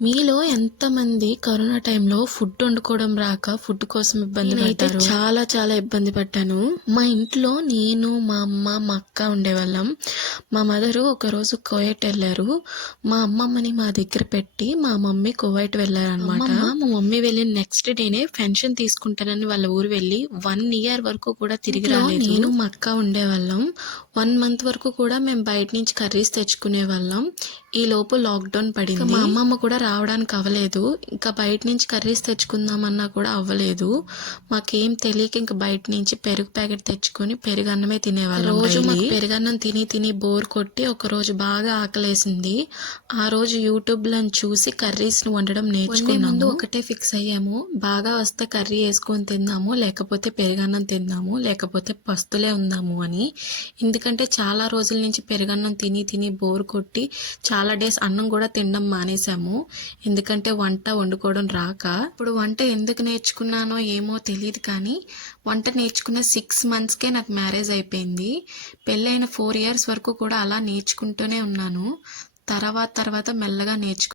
మీలో ఎంతమంది కరోనా టైంలో ఫుడ్ వండుకోవడం రాక ఫుడ్ కోసం ఇబ్బంది పడ్డారు? చాలా చాలా ఇబ్బంది పడ్డాను. మా ఇంట్లో నేను, మా అమ్మ, మా అక్క ఉండేవాళ్ళం. మా మదరు ఒకరోజు కువైట్ వెళ్ళారు. మా అమ్మమ్మని మా దగ్గర పెట్టి మా మమ్మీ కువైట్ వెళ్ళారనమాట. మా మమ్మీ వెళ్ళిన నెక్స్ట్ డేనే పెన్షన్ తీసుకుంటానని వాళ్ళ ఊరు వెళ్ళి 1 ఇయర్ వరకు కూడా తిరిగి రాలేదు. నేను మా అక్క ఉండేవాళ్ళం. 1 మంత్ వరకు కూడా మేము బయట నుంచి కర్రీస్ తెచ్చుకునే వాళ్ళం. ఈ లోపు లాక్డౌన్ పడింది. మా అమ్మమ్మ కూడా రావడానికి అవ్వలేదు. ఇంకా బయట నుంచి కర్రీస్ తెచ్చుకుందామన్నా కూడా అవ్వలేదు. మాకేం తెలియక ఇంకా బయట నుంచి పెరుగు ప్యాకెట్ తెచ్చుకొని పెరుగన్నమే తినేవాళ్ళం. రోజు మాకు పెరుగన్నం తిని తిని బోర్ కొట్టి ఒక రోజు బాగా ఆకలేసింది. ఆ రోజు యూట్యూబ్లో చూసి కర్రీస్ వండడం నేర్చుకున్నాము. ఒకటే ఫిక్స్ అయ్యాము, బాగా వస్తే కర్రీ వేసుకొని తిందాము, లేకపోతే పెరుగన్నం తిందాము, లేకపోతే పస్తులే ఉందాము అని. ఎందుకంటే చాలా రోజుల నుంచి పెరుగన్నం తిని తిని బోర్ కొట్టి చాలా డేస్ అన్నం కూడా తినడం మానేసాము. ఎందుకంటే వంట వండుకోవడం రాక. ఇప్పుడు వంట ఎందుకు నేర్చుకున్నానో ఏమో తెలియదు, కానీ వంట నేర్చుకున్న 6 మంత్స్కే నాకు మ్యారేజ్ అయిపోయింది. పెళ్ళైన 4 ఇయర్స్ వరకు కూడా అలా నేర్చుకుంటూనే ఉన్నాను. తర్వాత మెల్లగా నేర్చుకున్నాను.